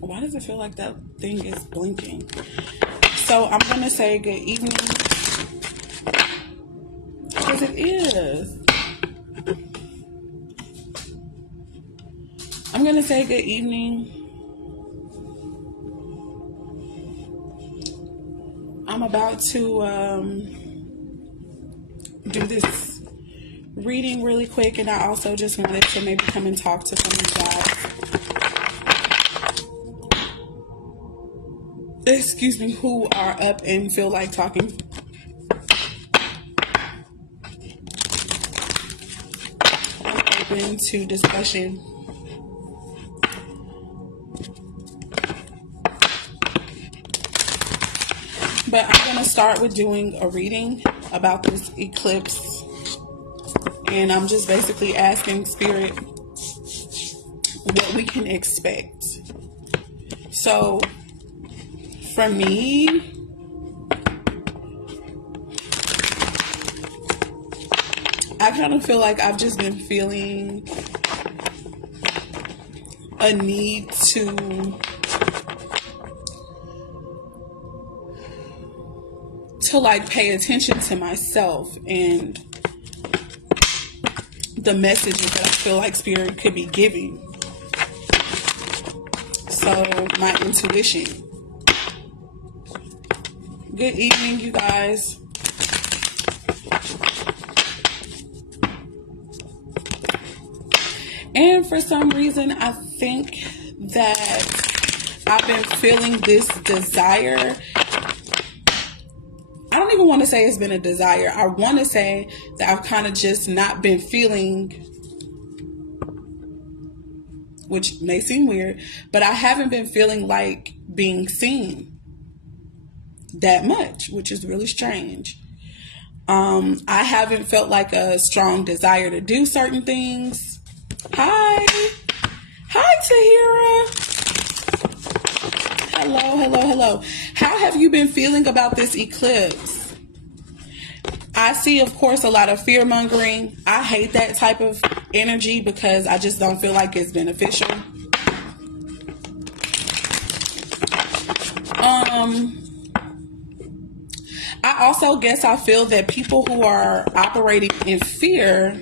Why does it feel like that thing is blinking? So I'm going to say good evening. Because it is. I'm going to say good evening. I'm about to do this reading really quick, and I also just wanted to maybe come and talk to some of you guys. Excuse me, who are up and feel like talking. I'm open to discussion. But I'm going to start with doing a reading about this eclipse. And I'm just basically asking Spirit what we can expect. So, for me, I kind of feel like I've just been feeling a need to like pay attention to myself and the messages that I feel like Spirit could be giving. So, my intuition. Good evening, you guys. And for some reason, I think that I've been feeling this desire. I don't even want to say it's been a desire. I want to say that I've kind of just not been feeling, which may seem weird, but I haven't been feeling like being seen that much, which is really strange. I haven't felt like a strong desire to do certain things. Hi, Tahira. Hello. How have you been feeling about this eclipse? I see, of course, a lot of fear mongering. I hate that type of energy because I just don't feel like it's beneficial. I also guess I feel that people who are operating in fear,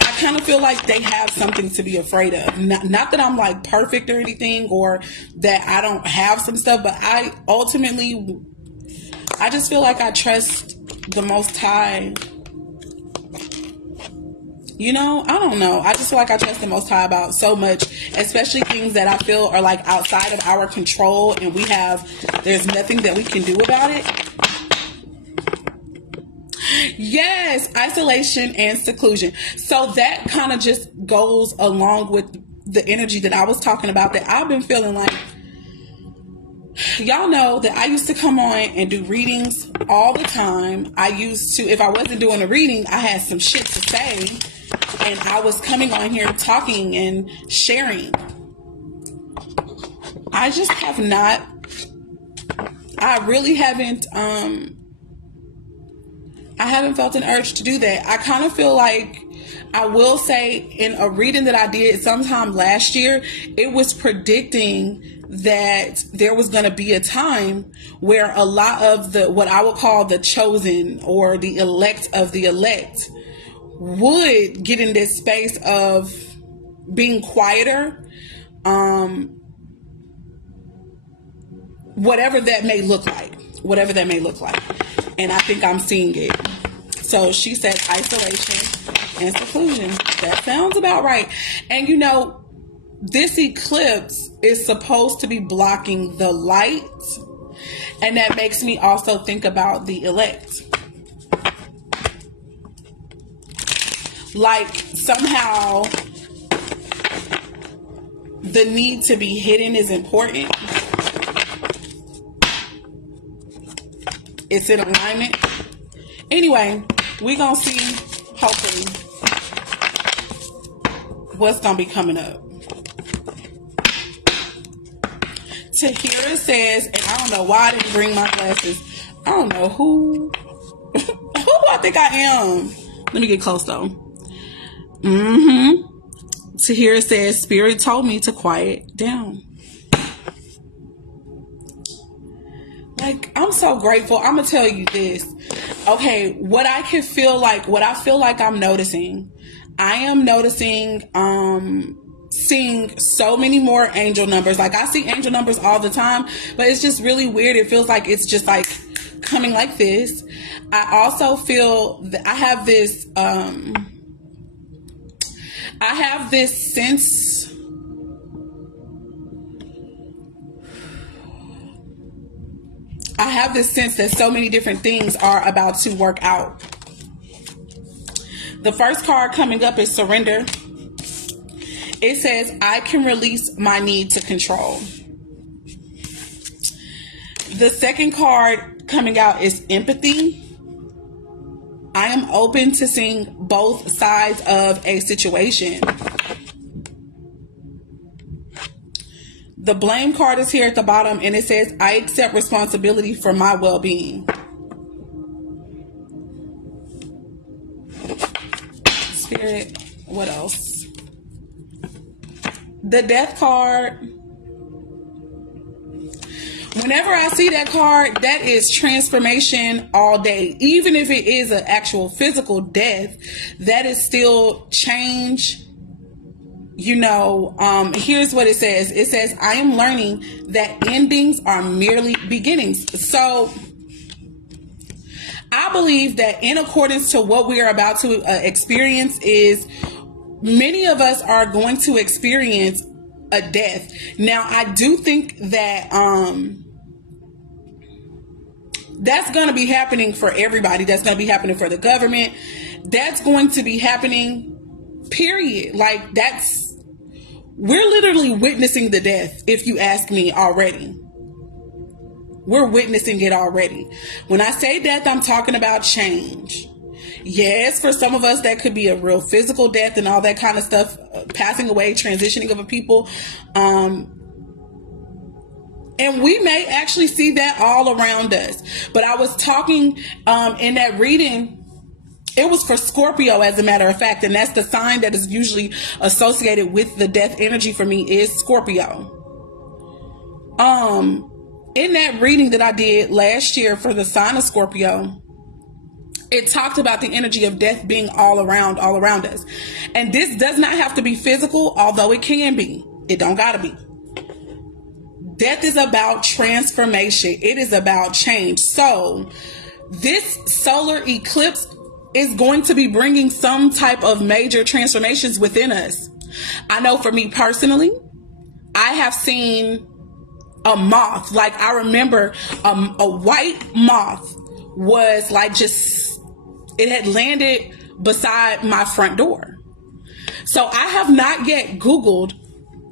I kind of feel like they have something to be afraid of. Not that I'm like perfect or anything, or that I don't have some stuff, but I just feel like I trust the Most High. You know, I don't know. I just feel like I trust the Most High about so much, especially things that I feel are like outside of our control, and there's nothing that we can do about it. Yes, isolation and seclusion. So that kind of just goes along with the energy that I was talking about, that I've been feeling like. Y'all know that I used to come on and do readings all the time. I used to, if I wasn't doing a reading, I had some shit to say, and I was coming on here talking and sharing. I just have not, I really haven't, I haven't felt an urge to do that. I kind of feel like, I will say, in a reading that I did sometime last year, it was predicting that there was going to be a time where a lot of what I would call the chosen or the elect of the elect would get in this space of being quieter, whatever that may look like. And I think I'm seeing it. So she said isolation and seclusion. That sounds about right. And you know, this eclipse is supposed to be blocking the light. And that makes me also think about the elect. Like somehow the need to be hidden is important. It's in alignment. Anyway, we gonna see, hopefully, what's gonna be coming up. Tahira says, and I don't know why I didn't bring my glasses. I don't know who I think I am. Let me get close though. To hear it says, Spirit told me to quiet down. Like, I'm so grateful. I'm going to tell you this. Okay, what I feel like I'm noticing, I am noticing, seeing so many more angel numbers. Like, I see angel numbers all the time, but it's just really weird. It feels like it's just like coming like this. I also feel that I have this sense. I have this sense that so many different things are about to work out. The first card coming up is surrender. It says, I can release my need to control. The second card coming out is empathy. I am open to seeing both sides of a situation. The blame card is here at the bottom, and it says, I accept responsibility for my well-being. Spirit, what else? The death card. Whenever I see that card, that is transformation all day. Even if it is an actual physical death, that is still change. You know, here's what it says. It says, I am learning that endings are merely beginnings. So I believe that in accordance to what we are about to experience is many of us are going to experience a death. Now, I do think that that's going to be happening for everybody. That's going to be happening for the government. That's going to be happening, period. Like, we're literally witnessing the death, if you ask me already. We're witnessing it already. When I say death, I'm talking about change. Yes, for some of us, that could be a real physical death and all that kind of stuff, passing away, transitioning of a people. And we may actually see that all around us. But I was talking in that reading, it was for Scorpio, as a matter of fact, and that's the sign that is usually associated with the death energy for me is Scorpio. In that reading that I did last year for the sign of Scorpio, it talked about the energy of death being all around us. And this does not have to be physical, although it can be. It don't gotta be. Death is about transformation. It is about change. So this solar eclipse is going to be bringing some type of major transformations within us. I know for me personally, I have seen a moth. Like, I remember a white moth was like it had landed beside my front door. So I have not yet Googled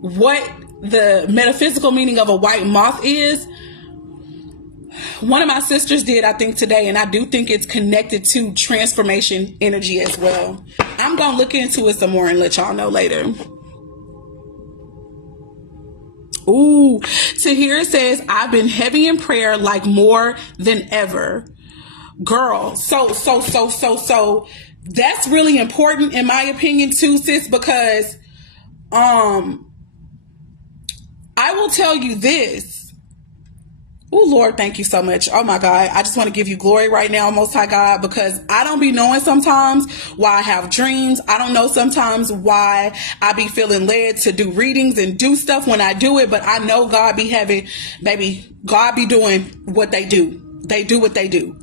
what the metaphysical meaning of a white moth is. One of my sisters did, I think, today, and I do think it's connected to transformation energy as well. I'm going to look into it some more and let y'all know later. Ooh, to hear it says, I've been heavy in prayer like more than ever. Girl, so that's really important in my opinion too, sis, because I will tell you this. Oh, Lord, thank you so much. Oh, my God. I just want to give you glory right now, Most High God, because I don't be knowing sometimes why I have dreams. I don't know sometimes why I be feeling led to do readings and do stuff when I do it. But I know God be God be doing what they do. They do what they do.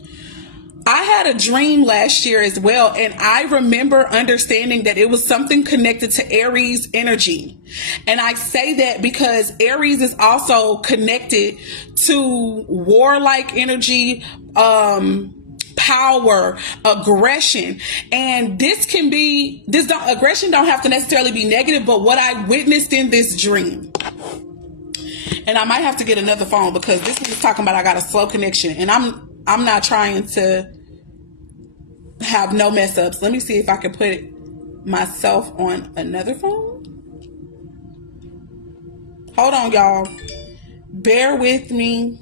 I had a dream last year as well, and I remember understanding that it was something connected to Aries energy. And I say that because Aries is also connected to warlike energy, power, aggression. And aggression don't have to necessarily be negative, but what I witnessed in this dream. And I might have to get another phone because this is talking about I got a slow connection, and I'm not trying to have no mess ups. Let me see if I can put myself on another phone. Hold on, y'all. Bear with me.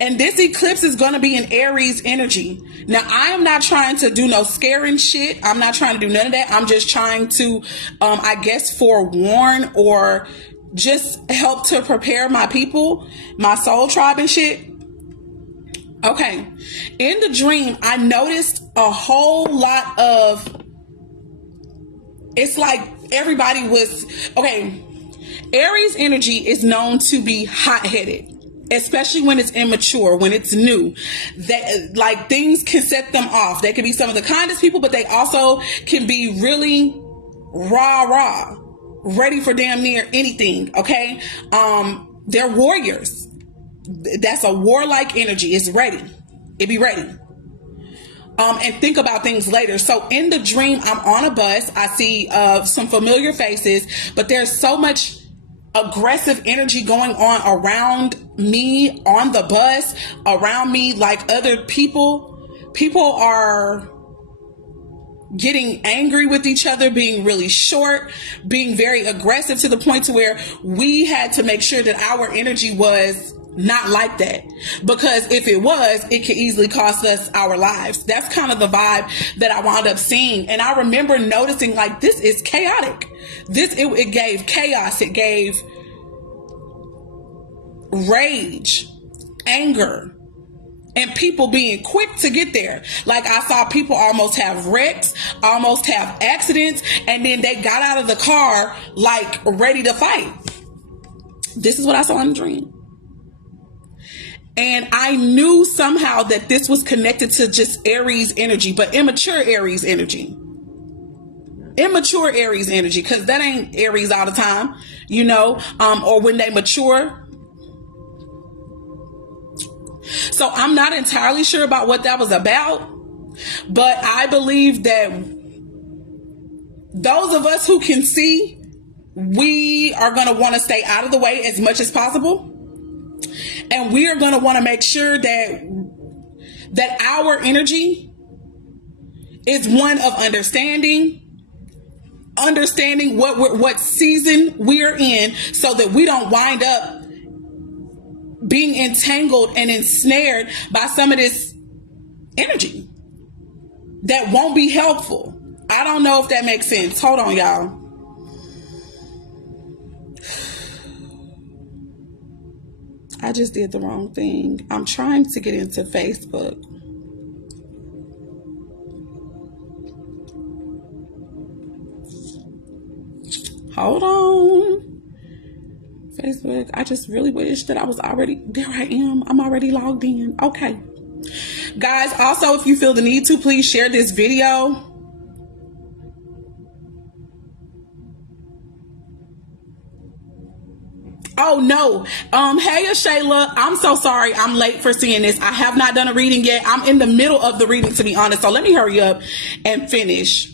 And this eclipse is going to be in Aries energy. Now, I am not trying to do no scaring shit. I'm not trying to do none of that. I'm just trying to, I guess, forewarn or just help to prepare my people, my soul tribe and shit. Okay. In the dream, I noticed a whole lot of, it's like everybody was, okay. Aries energy is known to be hot-headed, especially when it's immature, when it's new. That, like, things can set them off. They can be some of the kindest people, but they also can be really rah, ready for damn near anything, okay? They're warriors. That's a warlike energy. It's ready. It be ready. And think about things later. So in the dream, I'm on a bus. I see some familiar faces, but there's so much aggressive energy going on around me on the bus, around me, like other people. People are getting angry with each other, being really short, being very aggressive to the point to where we had to make sure that our energy was not like that, because if it was, it could easily cost us our lives. That's kind of the vibe that I wound up seeing. And I remember noticing, like, this is chaotic. It gave chaos. It gave rage, anger, and people being quick to get there. Like, I saw people almost have wrecks, almost have accidents, and then they got out of the car like ready to fight. This is what I saw in the dream. And I knew somehow that this was connected to just Aries energy, but immature Aries energy. Immature Aries energy, because that ain't Aries all the time, you know, or when they mature. So I'm not entirely sure about what that was about, but I believe that those of us who can see, we are going to want to stay out of the way as much as possible. And we are going to want to make sure that our energy is one of understanding what season we're in, so that we don't wind up being entangled and ensnared by some of this energy that won't be helpful. I don't know if that makes sense. Hold on, y'all. I just did the wrong thing. I'm trying to get into Facebook. Hold on. Facebook. I just really wish that I was already, there I am. I'm already logged in. Okay. Guys, also, if you feel the need to, please share this video. Oh no. Hey Shayla, I'm so sorry I'm late for seeing this. I have not done a reading yet. I'm in the middle of the reading, to be honest. So let me hurry up and finish.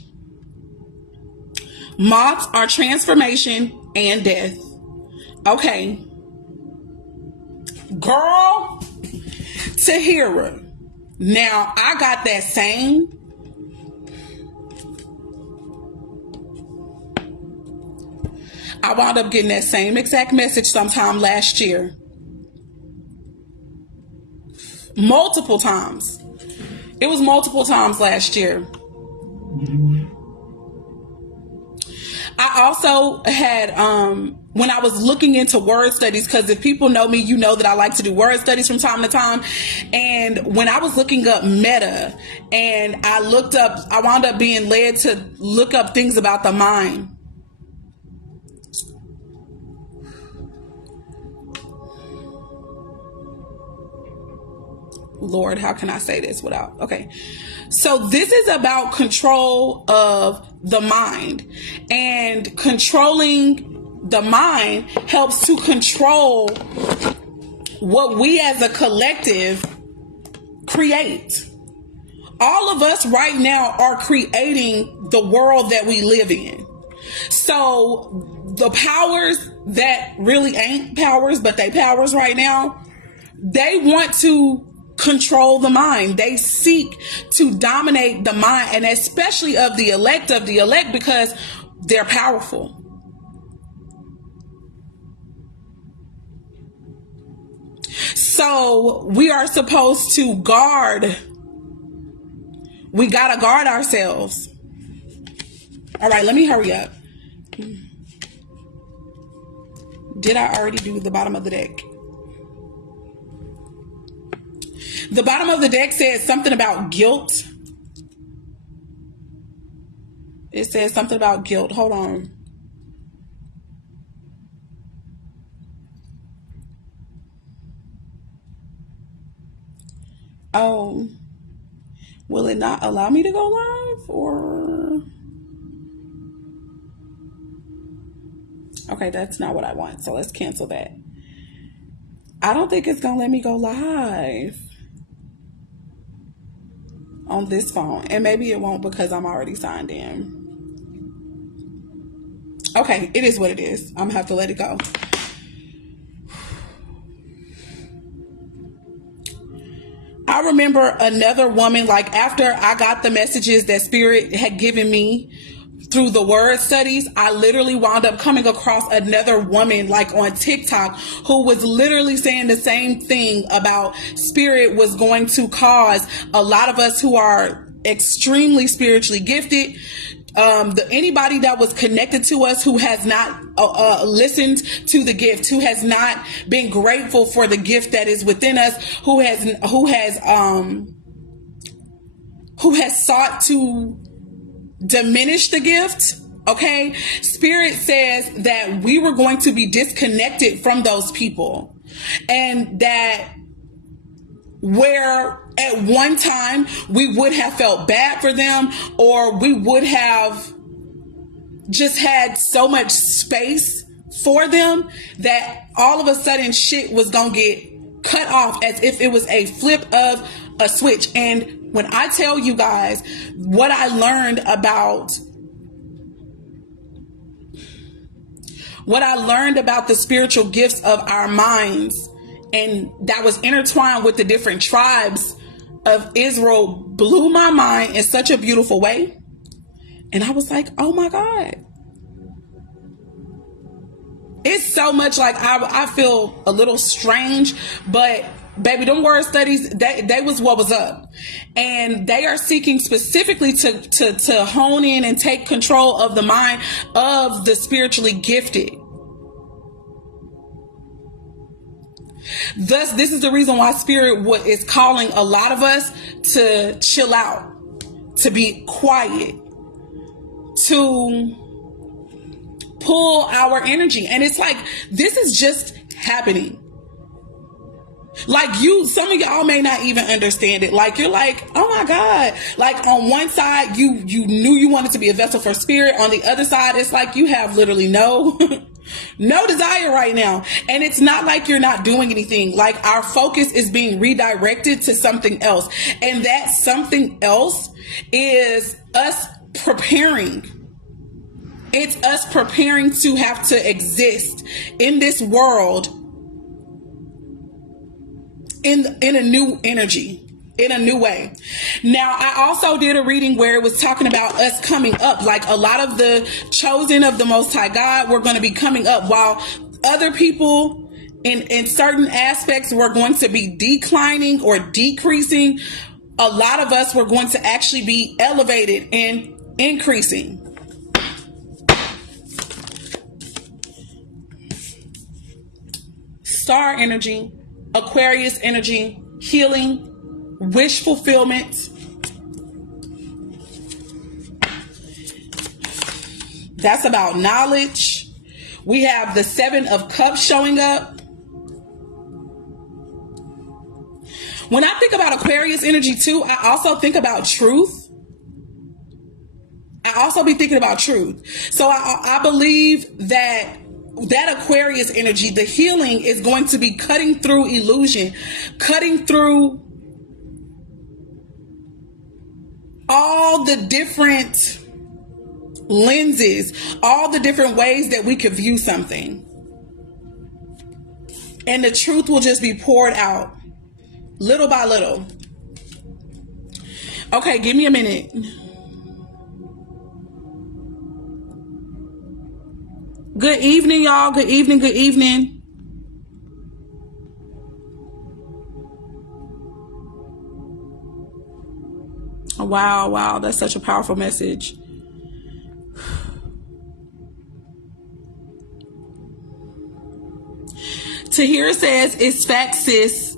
Moths are transformation and death. Okay. Girl, Tahira. Now I got that same. I wound up getting that same exact message sometime last year. Multiple times. It was multiple times last year. I also had, when I was looking into word studies, because if people know me, you know that I like to do word studies from time to time. And when I was looking up meta, and I wound up being led to look up things about the mind. Lord, how can I say this without? Okay. So this is about control of the mind, and controlling the mind helps to control what we as a collective create. All of us right now are creating the world that we live in. So the powers that really ain't powers, but they powers right now, they want to control the mind. They seek to dominate the mind, and especially of the elect, because they're powerful. So we are supposed to guard. We got to guard ourselves. All right, let me hurry up. Did I already do the bottom of the deck? The bottom of the deck says something about guilt. It says something about guilt. Hold on. Oh, will it not allow me to go live or? Okay, that's not what I want. So let's cancel that. I don't think it's going to let me go live on this phone. And maybe it won't because I'm already signed in. Okay, it is what it is. I'm going to have to let it go. I remember another woman, like after I got the messages that Spirit had given me through the word studies, I literally wound up coming across another woman like on TikTok who was literally saying the same thing about Spirit was going to cause a lot of us who are extremely spiritually gifted, anybody that was connected to us who has not listened to the gift, who has not been grateful for the gift that is within us, who has sought to diminish the gift. Okay, Spirit says that we were going to be disconnected from those people, and that where at one time we would have felt bad for them, or we would have just had so much space for them, that all of a sudden shit was gonna get cut off as if it was a flip of a switch. And when I tell you guys what I learned about the spiritual gifts of our minds, and that was intertwined with the different tribes of Israel, blew my mind in such a beautiful way. And I was like, oh my God. It's so much like I feel a little strange, but baby, them word studies, they was what was up. And they are seeking specifically to hone in and take control of the mind of the spiritually gifted. Thus, this is the reason why Spirit is calling a lot of us to chill out, to be quiet, to pull our energy. And it's like, this is just happening. Like some of y'all may not even understand it. Like, you're like, oh my God. Like on one side, you knew you wanted to be a vessel for Spirit. On the other side, it's like you have literally no desire right now. And it's not like you're not doing anything. Like our focus is being redirected to something else. And that something else is us preparing. It's us preparing to have to exist in this world in a new energy, in a new way. Now, I also did a reading where it was talking about us coming up. Like a lot of the chosen of the Most High God were going to be coming up, while other people in certain aspects were going to be declining or decreasing. A lot of us were going to actually be elevated and increasing. Star energy, Aquarius energy, healing, wish fulfillment. That's about knowledge. We have the 7 of Cups showing up. When I think about Aquarius energy too, I also think about truth. I also be thinking about truth. So I believe that Aquarius energy, the healing is going to be cutting through illusion, cutting through all the different lenses, all the different ways that we could view something. And the truth will just be poured out little by little. Okay, give me a minute. Good evening, y'all. Good evening. Good evening. Wow. That's such a powerful message. Tahira says, it's fact, sis,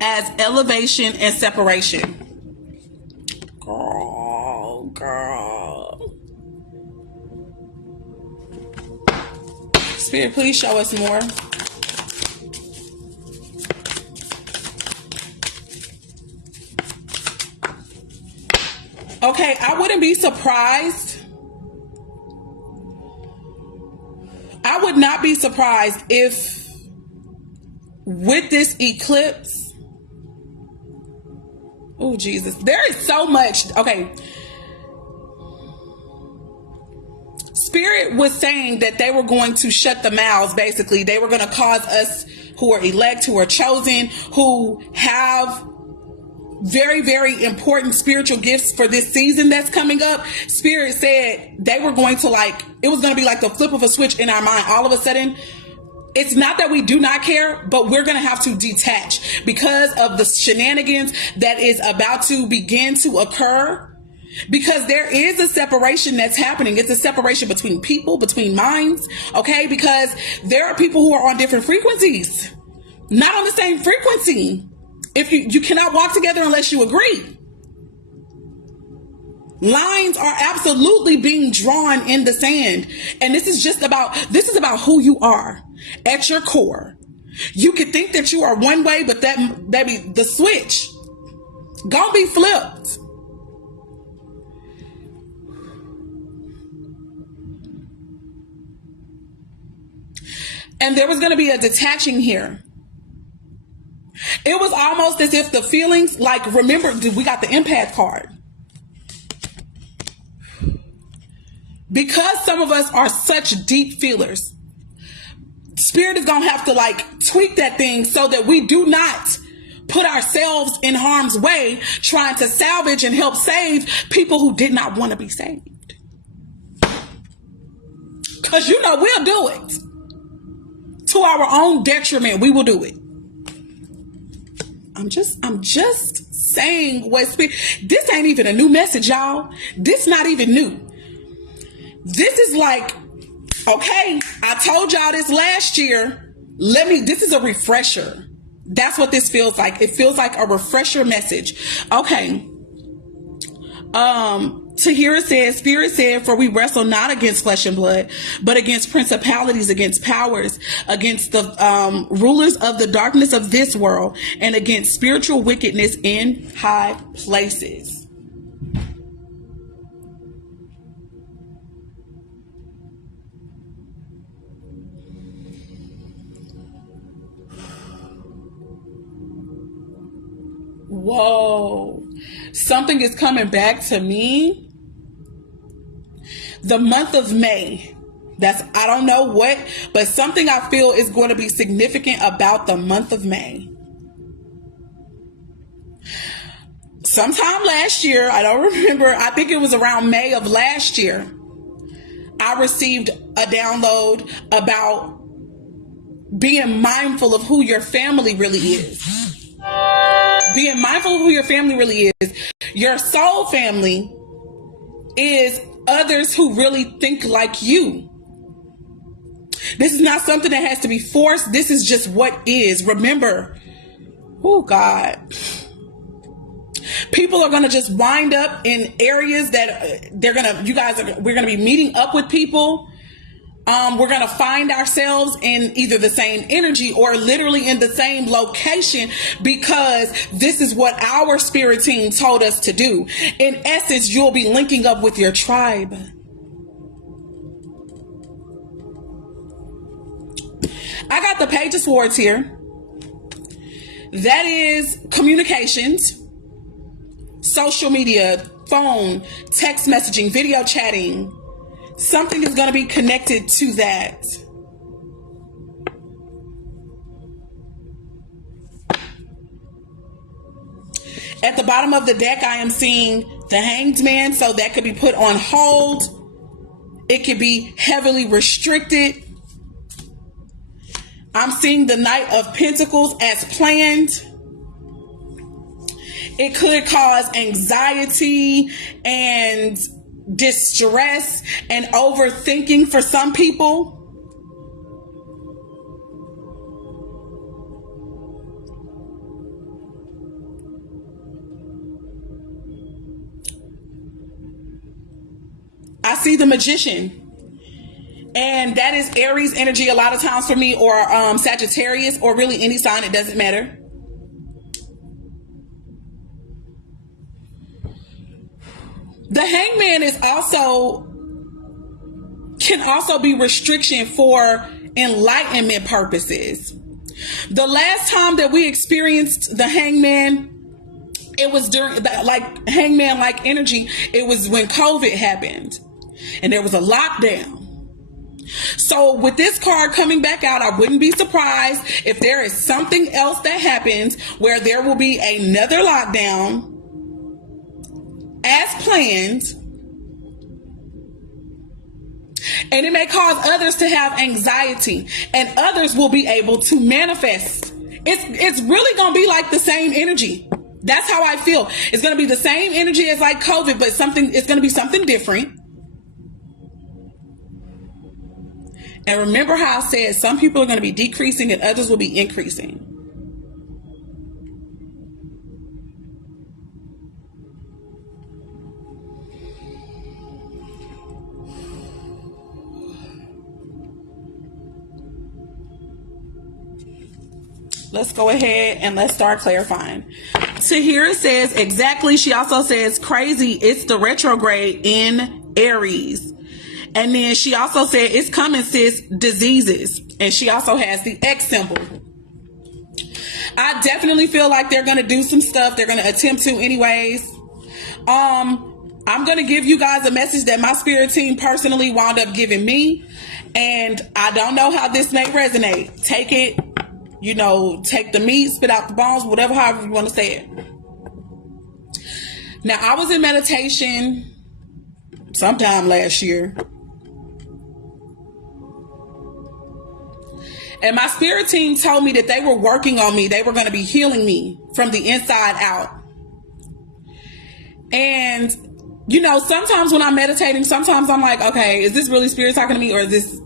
as elevation and separation. Girl. Spirit, please show us more. Okay, I wouldn't be surprised. I would not be surprised if with this eclipse, oh Jesus, there is so much. Okay. Spirit was saying that they were going to shut the mouths, basically. They were going to cause us who are elect, who are chosen, who have very, very important spiritual gifts for this season that's coming up. Spirit said they were going to it was going to be like the flip of a switch in our mind. All of a sudden, it's not that we do not care, but we're going to have to detach because of the shenanigans that is about to begin to occur. Because there is a separation that's happening. It's a separation between people, between minds, okay? Because there are people who are on different frequencies, not on the same frequency. If you cannot walk together unless you agree. Lines are absolutely being drawn in the sand. And this is about who you are at your core. You could think that you are one way, but that be the switch gonna be flipped. And there was going to be a detaching here. It was almost as if the feelings, remember, we got the empath card. Because some of us are such deep feelers, Spirit is going to have to tweak that thing so that we do not put ourselves in harm's way trying to salvage and help save people who did not want to be saved. Because we'll do it. To our own detriment, we will do it. I'm just saying this ain't even a new message, y'all. This not even new. This is okay, I told y'all this last year. This is a refresher. That's what this feels like. It feels like a refresher message. Okay. Tahira says, Spirit said, for we wrestle not against flesh and blood, but against principalities, against powers, against the rulers of the darkness of this world, and against spiritual wickedness in high places. Whoa. Something is coming back to me. The month of May. I don't know what, but something I feel is going to be significant about the month of May. Sometime last year, I don't remember, I think it was around May of last year, I received a download about being mindful of who your family really is. Being mindful of who your family really is. Your soul family is others who really think like you. This is not something that has to be forced. This is just what is. Remember, oh God, people are going to just wind up in areas that we're going to be meeting up with people. We're going to find ourselves in either the same energy or literally in the same location because this is what our spirit team told us to do. In essence, you'll be linking up with your tribe. I got the Page of Swords here. That is communications, social media, phone, text messaging, video chatting. Something is going to be connected to that. At the bottom of the deck, I am seeing the Hanged Man, so that could be put on hold. It could be heavily restricted. I'm seeing the Knight of Pentacles as planned. It could cause anxiety and distress and overthinking for some people. I see the Magician. And that is Aries energy a lot of times for me, or Sagittarius, or really any sign, it doesn't matter. The Hangman can also be restriction for enlightenment purposes. The last time that we experienced the Hangman, it was during like Hangman like energy. It was when COVID happened and there was a lockdown. So with this card coming back out, I wouldn't be surprised if there is something else that happens where there will be another lockdown as planned, and it may cause others to have anxiety, and others will be able to manifest. It's really going to be like the same energy. That's how I feel. It's going to be the same energy as like COVID, but it's going to be something different. And remember how I said some people are going to be decreasing and others will be increasing. Let's go ahead and let's start clarifying. So here it says exactly. She also says crazy. It's the retrograde in Aries. And then she also said it's coming, sis, diseases. And she also has the X symbol. I definitely feel like they're going to do some stuff. They're going to attempt to anyways. I'm going to give you guys a message that my spirit team personally wound up giving me. And I don't know how this may resonate. Take it, take the meat, spit out the bones, however you want to say it. Now, I was in meditation sometime last year. And my spirit team told me that they were working on me. They were going to be healing me from the inside out. And, sometimes when I'm meditating, sometimes I'm like, okay, is this really spirit talking to me, or is this,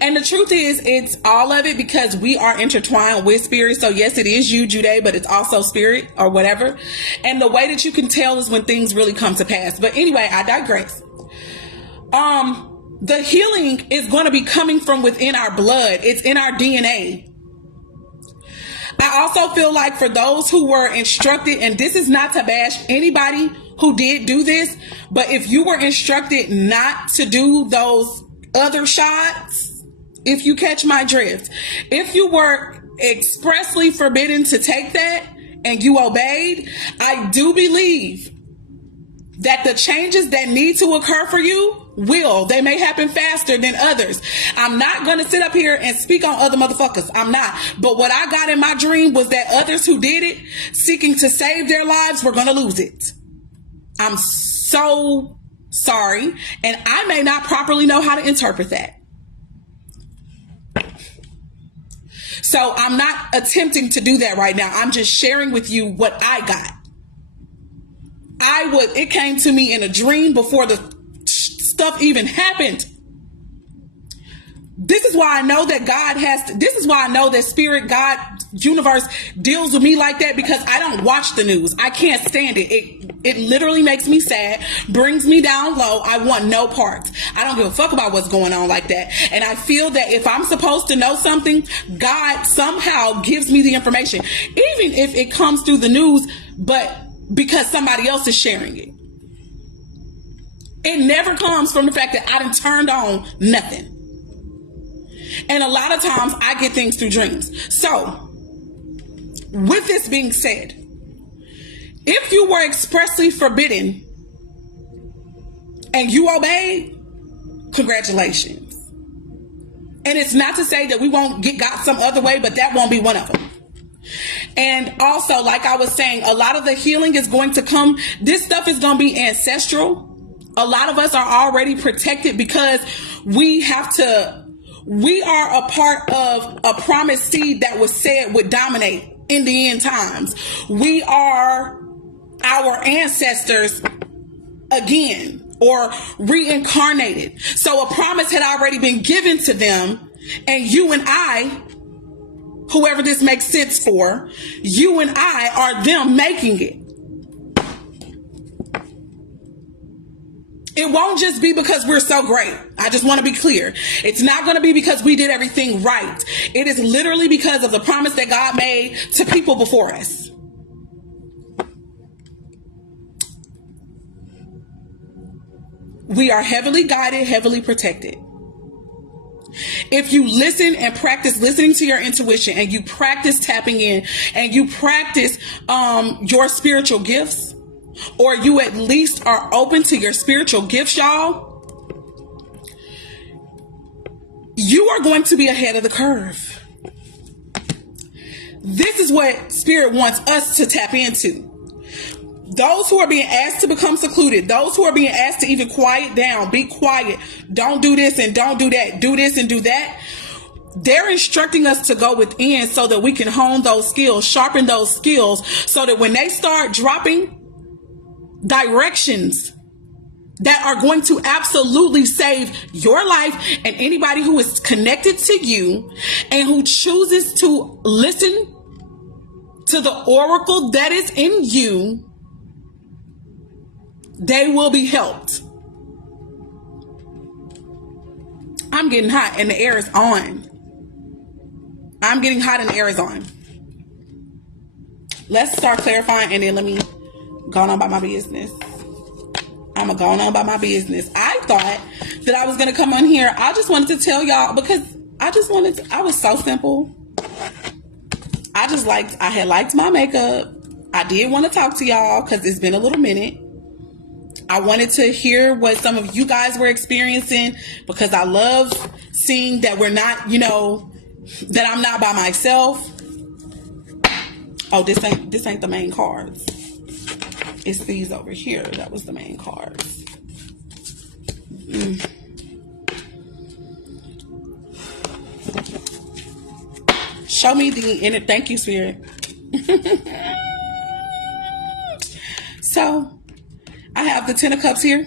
and the truth is it's all of it, because we are intertwined with spirit. So yes, it is you, Jude, but it's also spirit or whatever. And the way that you can tell is when things really come to pass. But anyway, I digress. The healing is going to be coming from within our blood. It's in our DNA. I also feel like for those who were instructed, and this is not to bash anybody who did do this, but if you were instructed not to do those other shots, if you catch my drift, if you were expressly forbidden to take that and you obeyed, I do believe that the changes that need to occur for you they may happen faster than others. I'm not going to sit up here and speak on other motherfuckers. I'm not. But what I got in my dream was that others who did it, seeking to save their lives, were going to lose it. I'm so sorry. And I may not properly know how to interpret that. So I'm not attempting to do that right now. I'm just sharing with you what I got. It came to me in a dream before the stuff even happened. This is why I know that this is why I know that spirit, God, universe deals with me like that, because I don't watch the news. I can't stand it. It literally makes me sad, brings me down low. I want no parts. I don't give a fuck about what's going on like that. And I feel that if I'm supposed to know something, God somehow gives me the information, even if it comes through the news, but because somebody else is sharing it. It never comes from the fact that I done turned on nothing. And a lot of times I get things through dreams. So, with this being said, if you were expressly forbidden and you obeyed, congratulations. And it's not to say that we won't got some other way, but that won't be one of them. And also, like I was saying, a lot of the healing is going to come. This stuff is going to be ancestral. A lot of us are already protected because we are a part of a promised seed that was said would dominate in the end times. We are our ancestors again or reincarnated. So a promise had already been given to them, and you and I, whoever this makes sense for, you and I are them making it. It won't just be because we're so great. I just want to be clear. It's not going to be because we did everything right. It is literally because of the promise that God made to people before us. We are heavily guided, heavily protected. If you listen and practice listening to your intuition, and you practice tapping in, and you practice your spiritual gifts, or you at least are open to your spiritual gifts, y'all, you are going to be ahead of the curve. This is what Spirit wants us to tap into. Those who are being asked to become secluded, those who are being asked to even quiet down, be quiet, don't do this and don't do that, do this and do that, they're instructing us to go within so that we can hone those skills, sharpen those skills, so that when they start dropping directions that are going to absolutely save your life and anybody who is connected to you and who chooses to listen to the oracle that is in you, they will be helped. I'm getting hot and the air is on. I'm getting hot and the air is on. Let's start clarifying, and then let me go on about my business. I'm going to go on about my business. I thought that I was going to come on here. I just wanted to tell y'all because I was so simple. I had liked my makeup. I did want to talk to y'all because it's been a little minute. I wanted to hear what some of you guys were experiencing because I love seeing that we're not, that I'm not by myself. Oh, this ain't the main cards. It's these over here. That was the main cards. Show me the inner. Thank you, Spirit. So, I have the Ten of Cups here.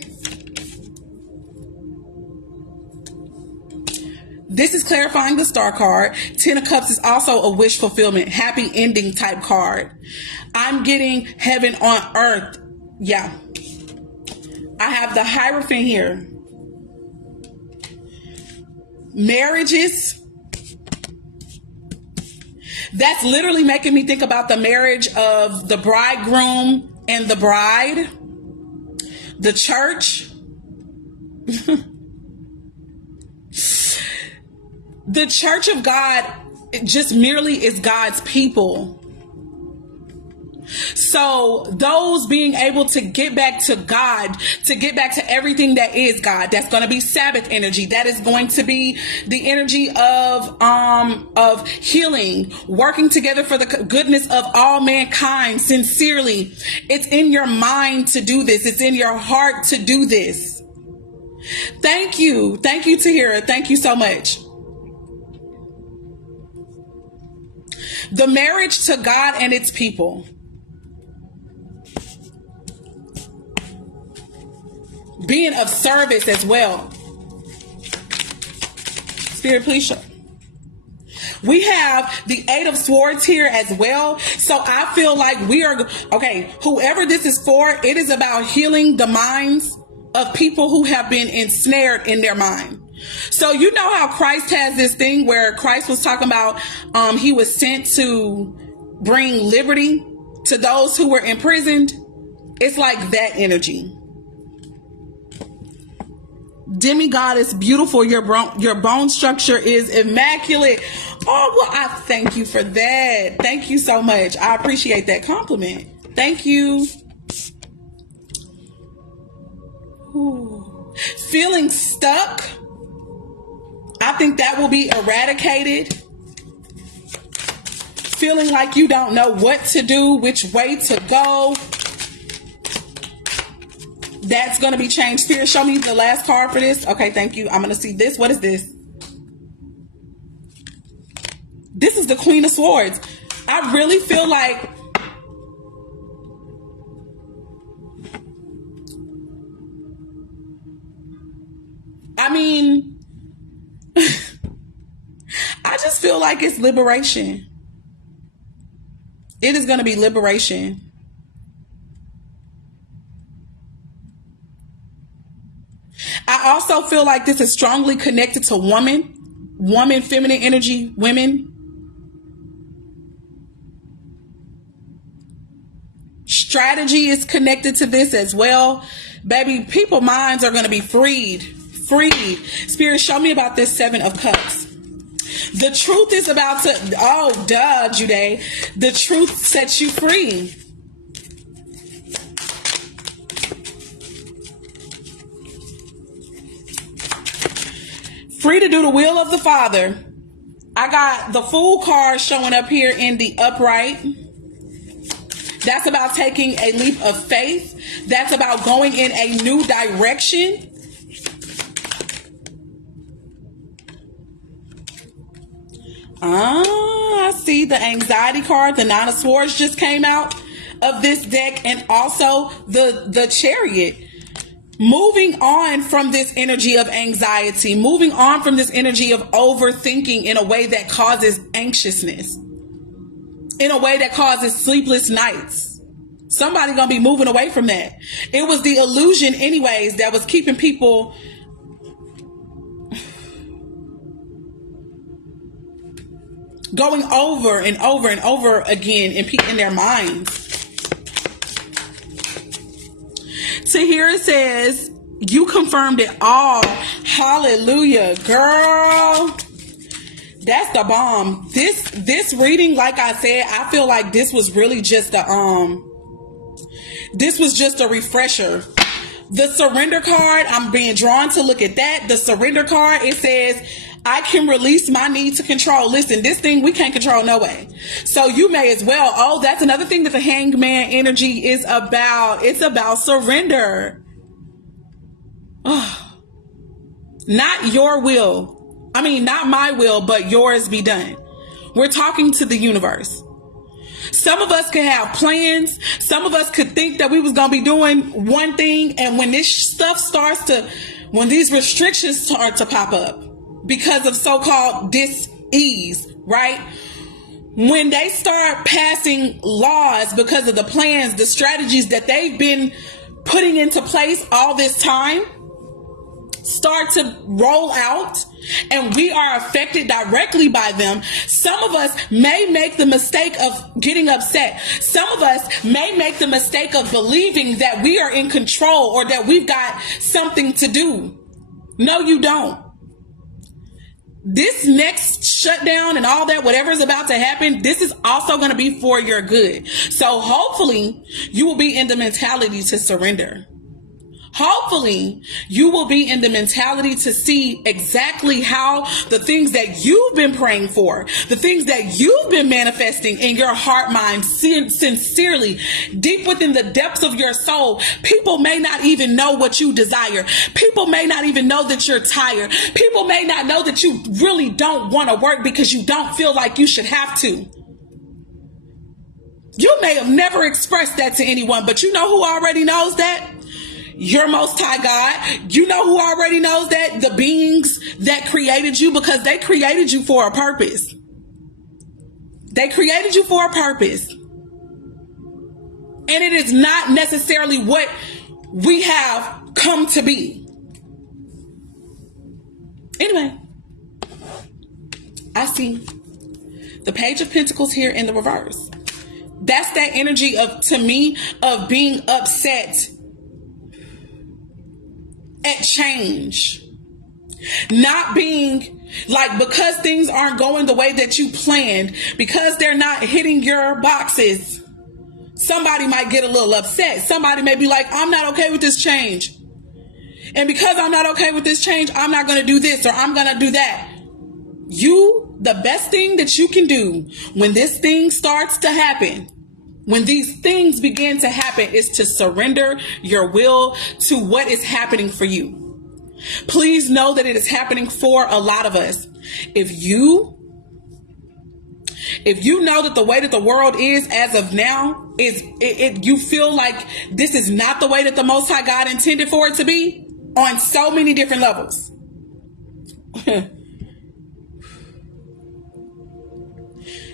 This is clarifying the Star card. Ten of Cups is also a wish fulfillment, happy ending type card. I'm getting heaven on earth. Yeah. I have the Hierophant here. Marriages. That's literally making me think about the marriage of the bridegroom and the bride. The church. The church of God just merely is God's people. So those being able to get back to God, to get back to everything that is God, that's going to be Sabbath energy. That is going to be the energy of healing, working together for the goodness of all mankind. Sincerely, it's in your mind to do this. It's in your heart to do this. Thank you. Thank you, Tahira. Thank you so much. The marriage to God and its people. Being of service as well. Spirit, please show. We have the Eight of Swords here as well. So I feel like we are, okay, whoever this is for, it is about healing the minds of people who have been ensnared in their mind. So you know how Christ has this thing where Christ was talking about he was sent to bring liberty to those who were imprisoned. It's like that energy. Demigod is beautiful. Your bone structure is immaculate. Oh, well, I thank you for that. Thank you so much. I appreciate that compliment. Thank you. Ooh. Feeling stuck. I think that will be eradicated. Feeling like you don't know what to do, which way to go. That's going to be changed. Spirit, show me the last card for this. Okay, thank you. I'm going to see this. What is this? This is the Queen of Swords. I really feel like I mean, I just feel like it's liberation. It is going to be liberation. I also feel like this is strongly connected to woman, feminine energy, women. Strategy is connected to this as well. Baby, people's minds are going to be freed. Spirit, show me about this 7 of Cups. The truth is about to, oh, duh, Jude. The truth sets you free. Free to do the will of the Father. I got the Fool card showing up here in the upright. That's about taking a leap of faith. That's about going in a new direction. I see the anxiety card. The 9 of Swords just came out of this deck, and also the Chariot. Moving on from this energy of anxiety, moving on from this energy of overthinking in a way that causes anxiousness, in a way that causes sleepless nights. Somebody gonna be moving away from that. It was the illusion anyways that was keeping people going over and over and over again in their minds. So here it says, you confirmed it all. Hallelujah, girl. That's the bomb. This reading, like I said, I feel like this was really just a refresher. The surrender card, I'm being drawn to look at that. The surrender card, it says, I can release my need to control. Listen, this thing we can't control no way. So you may as well. Oh, that's another thing that the Hangman energy is about. It's about surrender. Oh, not your will. I mean, not my will, but yours be done. We're talking to the universe. Some of us could have plans. Some of us could think that we was going to be doing one thing. And when this stuff when these restrictions start to pop up, because of so-called dis-ease, right? When they start passing laws because of the plans, the strategies that they've been putting into place all this time, start to roll out, and we are affected directly by them, some of us may make the mistake of getting upset. Some of us may make the mistake of believing that we are in control or that we've got something to do. No, you don't. This next shutdown and all that, whatever is about to happen, this is also going to be for your good. So hopefully you will be in the mentality to surrender. Hopefully you will be in the mentality to see exactly how the things that you've been praying for, the things that you've been manifesting in your heart, mind, sincerely, deep within the depths of your soul. People may not even know what you desire. People may not even know that you're tired. People may not know that you really don't want to work because you don't feel like you should have to. You may have never expressed that to anyone, but you know who already knows that? Your Most High God. You know who already knows that? The beings that created you, because they created you for a purpose. They created you for a purpose. And it is not necessarily what we have come to be. Anyway, I see the Page of Pentacles here in the reverse. That's that energy of, to me, of being upset at change. Not being like, because things aren't going the way that you planned, because they're not hitting your boxes, somebody might get a little upset. Somebody may be like, I'm not okay with this change. And because I'm not okay with this change, I'm not going to do this or I'm going to do that. The best thing that you can do when this thing starts to happen, when these things begin to happen, is to surrender your will to what is happening for you. Please know that it is happening for a lot of us. If you know that the way that the world is as of now you feel like this is not the way that the Most High God intended for it to be on so many different levels.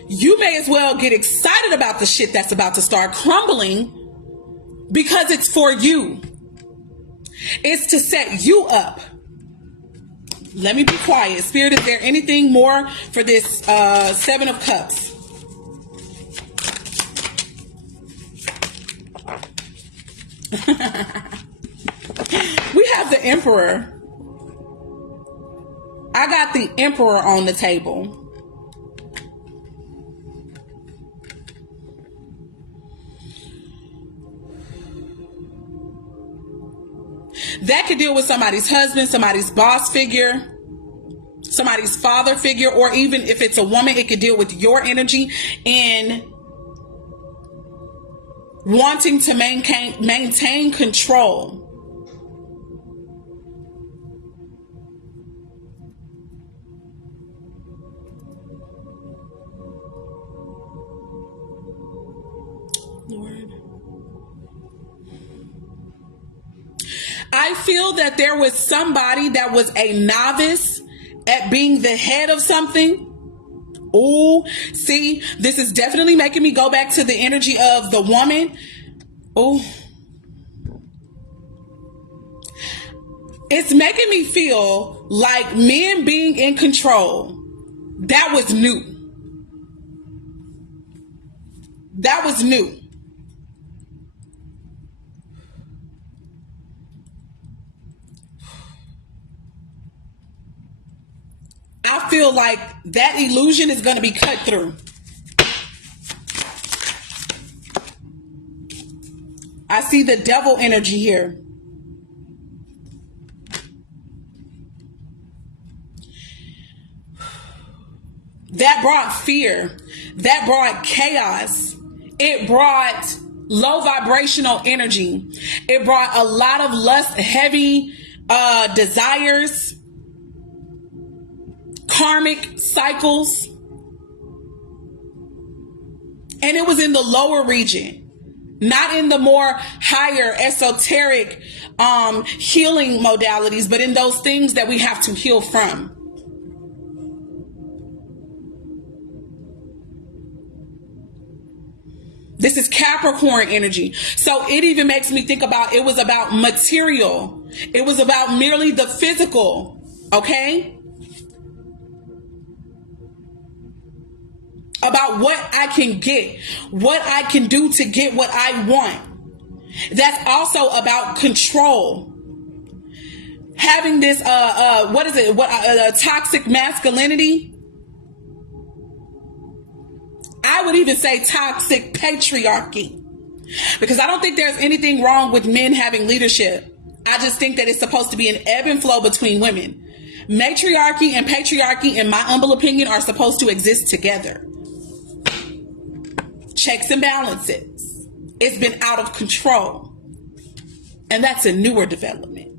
You may as well get excited about the shit that's about to start crumbling, because it's for you. It's to set you up. Let me be quiet. Spirit, is there anything more for this Seven of Cups? We have the Emperor. I got the Emperor on the table. That could deal with somebody's husband, somebody's boss figure, somebody's father figure, or even if it's a woman, it could deal with your energy in wanting to maintain control. Lord. I feel that there was somebody that was a novice at being the head of something. Oh, see, this is definitely making me go back to the energy of the woman. Oh, it's making me feel like men being in control. That was new. That was new. I feel like that illusion is going to be cut through. I see the devil energy here. That brought fear. That brought chaos. It brought low vibrational energy. It brought a lot of lust, heavy desires, karmic cycles, and it was in the lower region, not in the more higher esoteric healing modalities, but in those things that we have to heal from. This is Capricorn energy. So it even makes me think about, it was about material. It was about merely the physical. Okay? About what I can get, what I can do to get what I want. That's also about control. Having this, toxic masculinity. I would even say toxic patriarchy, because I don't think there's anything wrong with men having leadership. I just think that it's supposed to be an ebb and flow between women. Matriarchy and patriarchy, in my humble opinion, are supposed to exist together. Checks and balances. It's been out of control. And that's a newer development.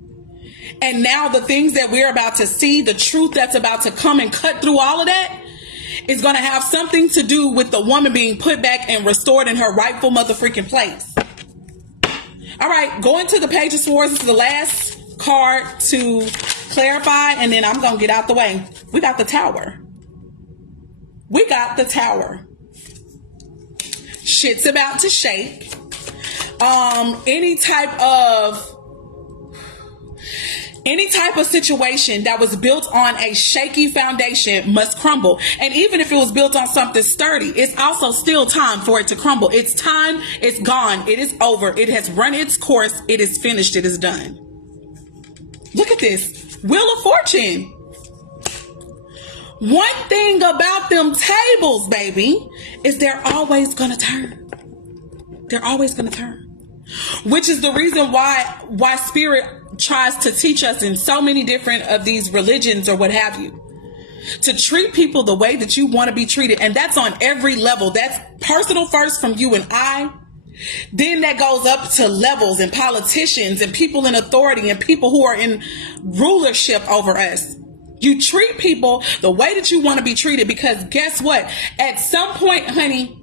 And now the things that we're about to see, the truth that's about to come and cut through all of that, is going to have something to do with the woman being put back and restored in her rightful mother freaking place. All right, going to the Page of Swords. This is the last card to clarify, and then I'm going to get out the way. We got the Tower. We got the Tower. Shit's about to shake. Any type of situation that was built on a shaky foundation must crumble. And even if it was built on something sturdy, it's also still time for it to crumble. It's time. It's gone. It is over. It has run its course. It is finished. It is done. Look at this. Wheel of Fortune. One thing about them tables, baby, is they're always going to turn. They're always going to turn. Which is the reason why Spirit tries to teach us in so many different of these religions or what have you, to treat people the way that you want to be treated. And that's on every level. That's personal first from you and I. Then that goes up to levels and politicians and people in authority and people who are in rulership over us. You treat people the way that you want to be treated, because guess what? At some point, honey,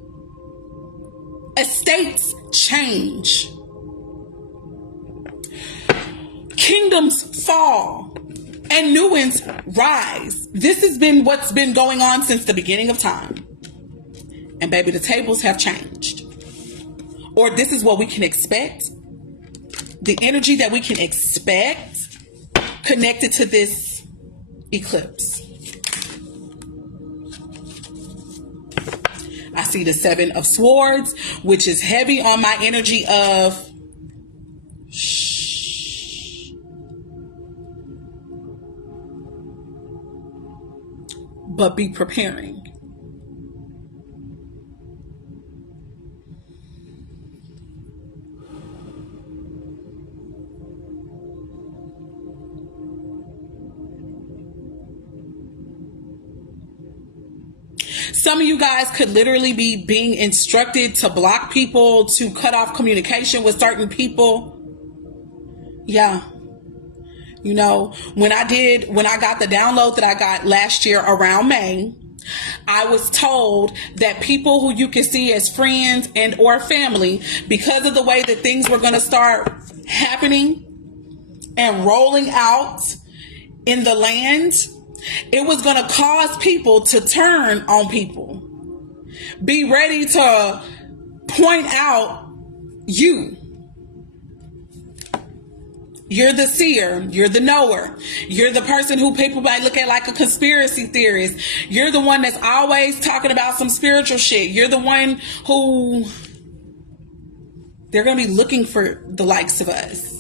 estates change. Kingdoms fall. and new ones rise. This has been what's been going on since the beginning of time. And baby, the tables have changed. Or this is what we can expect. The energy that we can expect connected to this eclipse. I see the 7 of Swords, which is heavy on my energy of shh. But be preparing. Some of you guys could literally be being instructed to block people, to cut off communication with certain people. Yeah. You know, when I got the download that I got last year around May, I was told that people who you can see as friends and or family, because of the way that things were going to start happening and rolling out in the land, it was going to cause people to turn on people. Be ready to point out you. You're the seer. You're the knower. You're the person who people might look at like a conspiracy theorist. You're the one that's always talking about some spiritual shit. You're the one who they're going to be looking for the likes of us.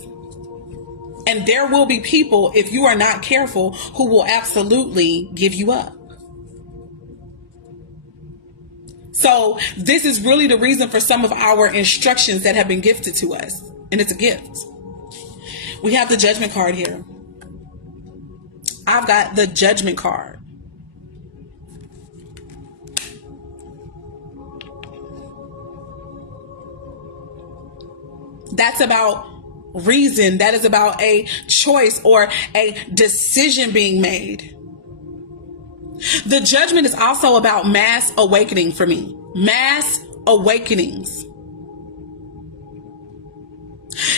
And there will be people, if you are not careful, who will absolutely give you up. So this is really the reason for some of our instructions that have been gifted to us. And it's a gift. We have the Judgment card here. I've got the Judgment card. That's about reason. That is about a choice or a decision being made. The Judgment is also about mass awakening for me. Mass awakenings.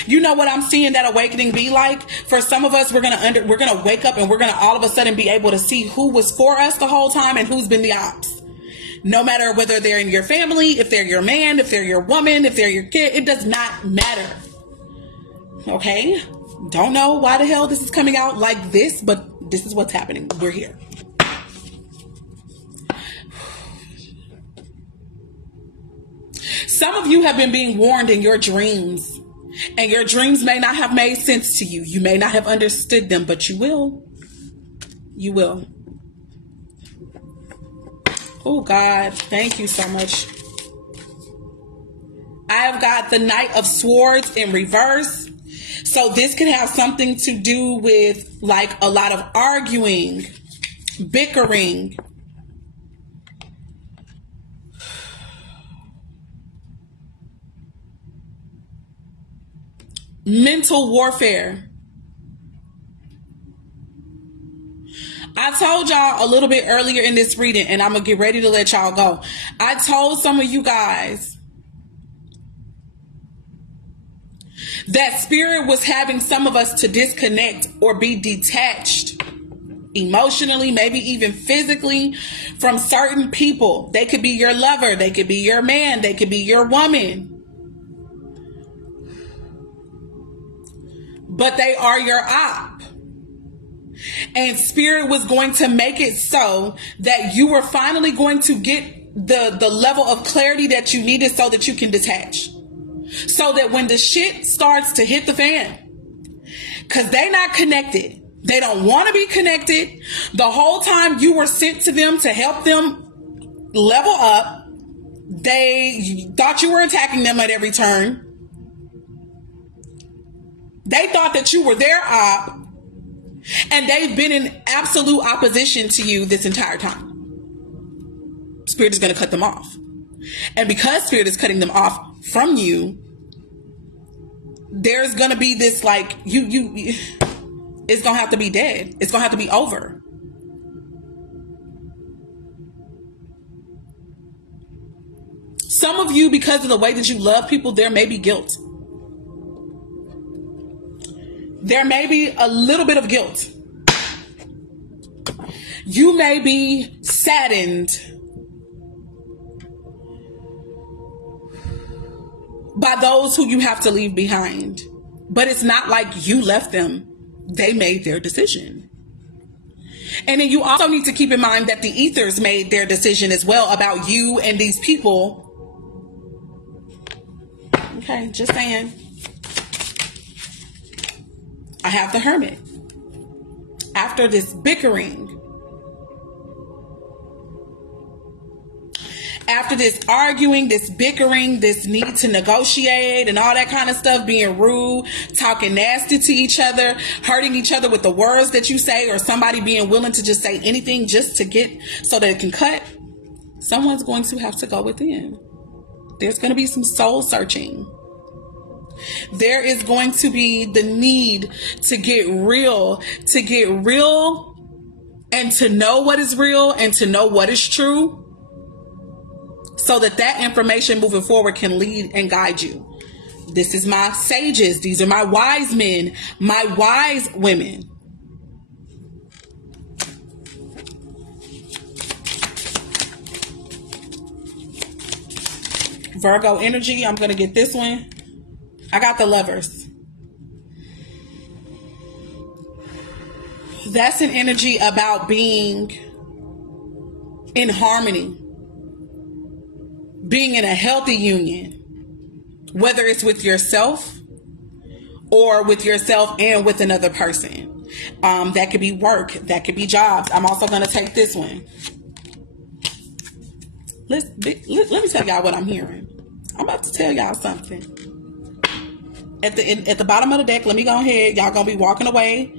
You know what I'm seeing that awakening be like? For some of us, we're gonna wake up and we're gonna all of a sudden be able to see who was for us the whole time and who's been the ops. No matter whether they're in your family, if they're your man, if they're your woman, if they're your kid, it does not matter. Okay? Don't know why the hell this is coming out like this, but this is what's happening. We're here. Some of you have been being warned in your dreams, and your dreams may not have made sense to you. You may not have understood them, but you will. You will. Oh, God. Thank you so much. I've got the Knight of Swords in reverse. So this could have something to do with like a lot of arguing, bickering. Mental warfare. I told y'all a little bit earlier in this reading, and I'm going to get ready to let y'all go. I told some of you guys that spirit was having some of us to disconnect or be detached emotionally, maybe even physically, from certain people. They could be your lover. They could be your man. They could be your woman. But they are your op. And spirit was going to make it so that you were finally going to get the level of clarity that you needed so that you can detach. So that when the shit starts to hit the fan, because they're not connected. They don't want to be connected. The whole time you were sent to them to help them level up. They thought you were attacking them at every turn. They thought that you were their op, and they've been in absolute opposition to you this entire time. Spirit is going to cut them off. And because Spirit is cutting them off from you, there's going to be this like, it's going to have to be dead. It's going to have to be over. Some of you, because of the way that you love people, there may be guilt. There may be a little bit of guilt. You may be saddened by those who you have to leave behind, but it's not like you left them. They made their decision. And then you also need to keep in mind that the ethers made their decision as well about you and these people. Okay, just saying. I have the Hermit. After this bickering, after this arguing, this bickering, this need to negotiate and all that kind of stuff, being rude, talking nasty to each other, hurting each other with the words that you say, or somebody being willing to just say anything just to get so that it can cut, someone's going to have to go within. There's going to be some soul searching. There is going to be the need to get real and to know what is real and to know what is true, so that that information moving forward can lead and guide you. This is my sages. These are my wise men, my wise women. Virgo energy, I'm going to get this one. I got the Lovers. That's an energy about being in harmony, being in a healthy union, whether it's with yourself or with yourself and with another person. That could be work, that could be jobs. I'm also going to take this one. Let me tell y'all what I'm hearing. I'm about to tell y'all something. At the bottom of the deck, let me go ahead. Y'all gonna be walking away,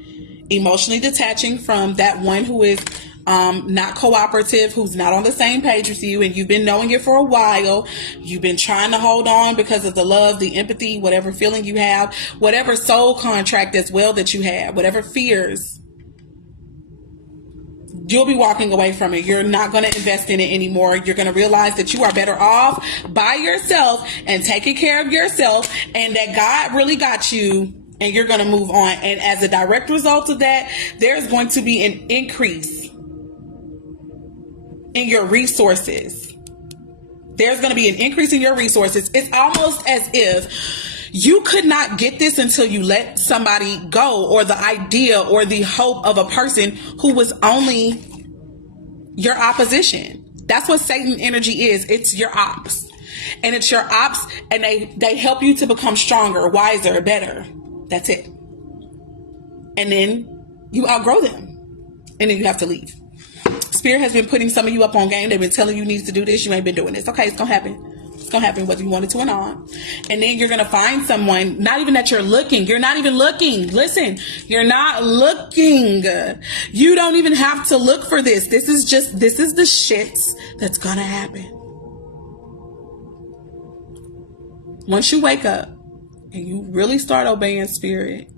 emotionally detaching from that one who is not cooperative, who's not on the same page with you, and you've been knowing it for a while. You've been trying to hold on because of the love, the empathy, whatever feeling you have, whatever soul contract as well that you have, whatever fears. You'll be walking away from it. You're not going to invest in it anymore. You're going to realize that you are better off by yourself and taking care of yourself, and that God really got you, and you're going to move on. And as a direct result of that, there's going to be an increase in your resources. There's going to be an increase in your resources. It's almost as if you could not get this until you let somebody go, or the idea or the hope of a person who was only your opposition. That's what Satan energy is. It's your ops. And it's your ops, and they help you to become stronger, wiser, better. That's it. And then you outgrow them. And then you have to leave. Spirit has been putting some of you up on game. They've been telling you needs to do this. You ain't been doing this. Okay, it's going to happen. It's going to happen whether you want it to or not. And then you're going to find someone, not even that you're looking. You're not even looking. Listen, you're not looking. You don't even have to look for this. This is the shit that's going to happen. Once you wake up and you really start obeying Spirit,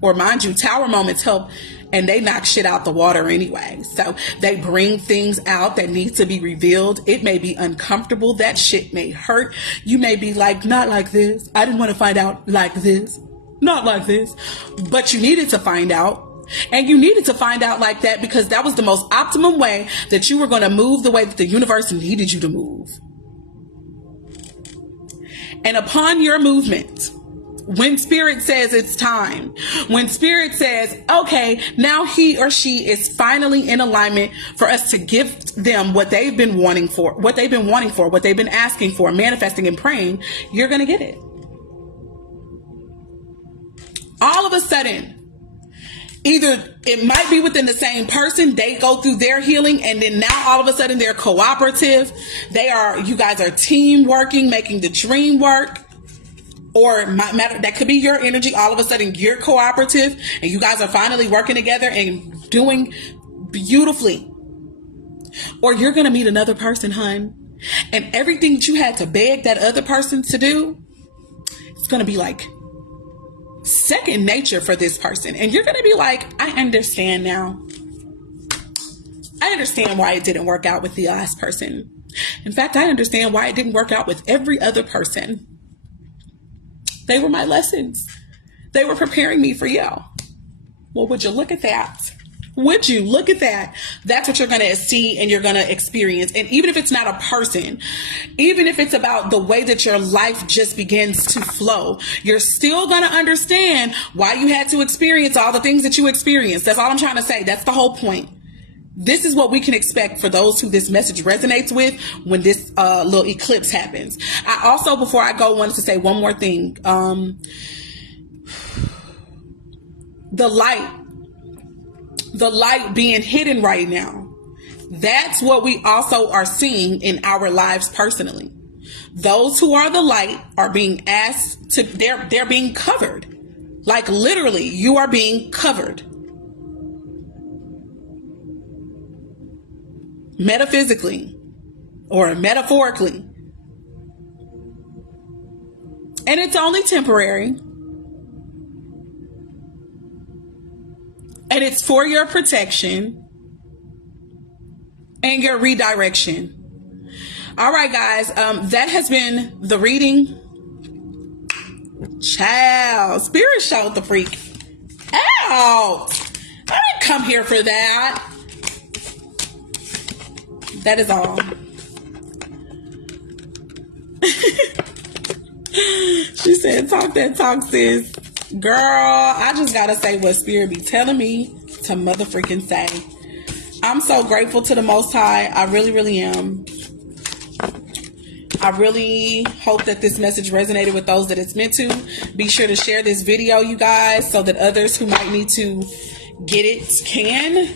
or mind you, tower moments help, and they knock shit out the water anyway. So they bring things out that need to be revealed. It may be uncomfortable. That shit may hurt. You may be like, not like this. I didn't want to find out like this. Not like this. But you needed to find out. And you needed to find out like that because that was the most optimum way that you were going to move the way that the universe needed you to move. And upon your movement, when Spirit says it's time, when Spirit says, okay, now he or she is finally in alignment for us to give them what they've been wanting for, what they've been asking for, manifesting and praying, you're going to get it. All of a sudden, either it might be within the same person, they go through their healing, and then now all of a sudden they're cooperative. You guys are team working, making the dream work. Or that could be your energy. All of a sudden you're cooperative and you guys are finally working together and doing beautifully. Or you're going to meet another person, hun, and everything that you had to beg that other person to do, it's going to be like second nature for this person. And you're going to be like, I understand now. I understand why it didn't work out with the last person. In fact, I understand why it didn't work out with every other person. They were my lessons. They were preparing me for y'all. Well, would you look at that? Would you? Look at that. That's what you're going to see and you're going to experience. And even if it's not a person, even if it's about the way that your life just begins to flow, you're still going to understand why you had to experience all the things that you experienced. That's all I'm trying to say. That's the whole point. This is what we can expect for those who this message resonates with when this little eclipse happens. I also, before I go, wanted to say one more thing. The light being hidden right now. That's what we also are seeing in our lives personally. Those who are the light are being asked to, they're being covered. Like literally, you are being covered. Metaphysically or metaphorically. And it's only temporary. And it's for your protection and your redirection. All right, guys. That has been the reading. Child. Spirit showed the freak out. I didn't come here for that. That is all. She said, talk that talk, sis. Girl, I just gotta say what Spirit be telling me to motherfucking say. I'm so grateful to the Most High. I really, really am. I really hope that this message resonated with those that it's meant to. Be sure to share this video, you guys, so that others who might need to get it can.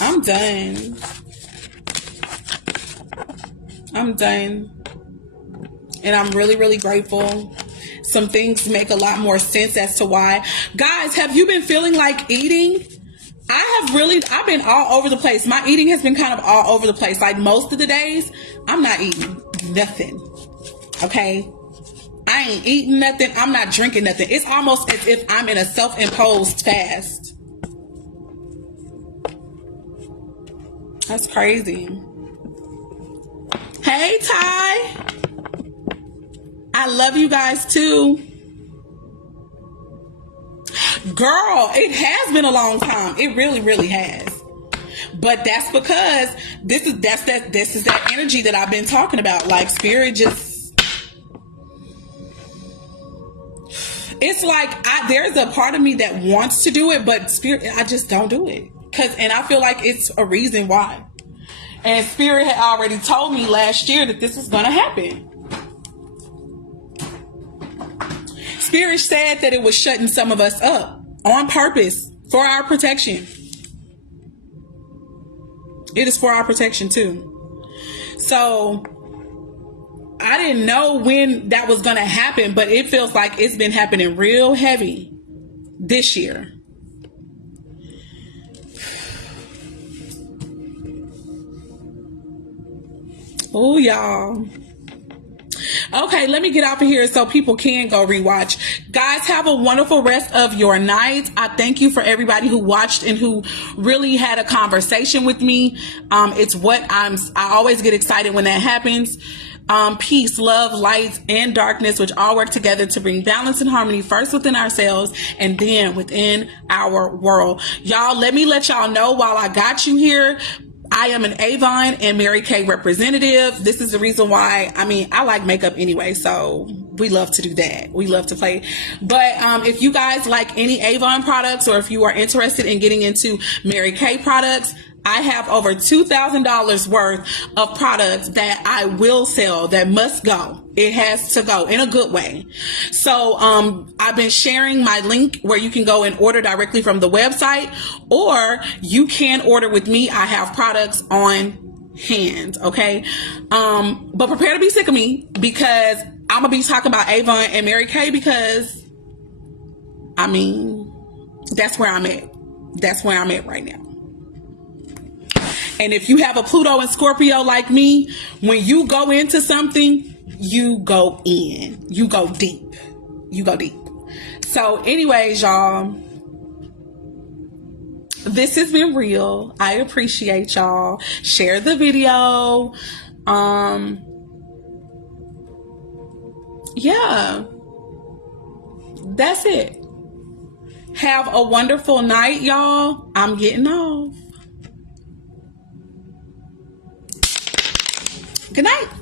I'm done. I'm done. And I'm really, really grateful. Some things make a lot more sense as to why. Guys, have you been feeling like eating? I've been all over the place. My eating has been kind of all over the place. Like most of the days, I'm not eating nothing. Okay? I ain't eating nothing. I'm not drinking nothing. It's almost as if I'm in a self-imposed fast. That's crazy. Hey, Ty. I love you guys too. Girl, it has been a long time. It really, really has. But that's because this is that energy that I've been talking about. Like Spirit just, it's like there's a part of me that wants to do it, but Spirit, I just don't do it. And I feel like it's a reason why. And Spirit had already told me last year that this was going to happen. Spirit said that it was shutting some of us up on purpose for our protection. It is for our protection too. So I didn't know when that was going to happen, but it feels like it's been happening real heavy this year. Oh, y'all. Okay, let me get off of here so people can go rewatch. Guys, have a wonderful rest of your night. I thank you for everybody who watched and who really had a conversation with me. It's what I always get excited when that happens. Peace, love, light, and darkness, which all work together to bring balance and harmony first within ourselves and then within our world. Y'all, let me let y'all know while I got you here. I am an Avon and Mary Kay representative. This is the reason why, I like makeup anyway, so we love to do that. We love to play. But if you guys like any Avon products or if you are interested in getting into Mary Kay products, I have over $2,000 worth of products that I will sell that must go. It has to go in a good way. So I've been sharing my link where you can go and order directly from the website, or you can order with me. I have products on hand. Okay. But prepare to be sick of me because I'm going to be talking about Avon and Mary Kay because that's where I'm at. That's where I'm at right now. And if you have a Pluto and Scorpio like me, when you go into something, you go in. You go deep. You go deep. So anyways, y'all, this has been real. I appreciate y'all. Share the video. Yeah. That's it. Have a wonderful night, y'all. I'm getting off. Good night.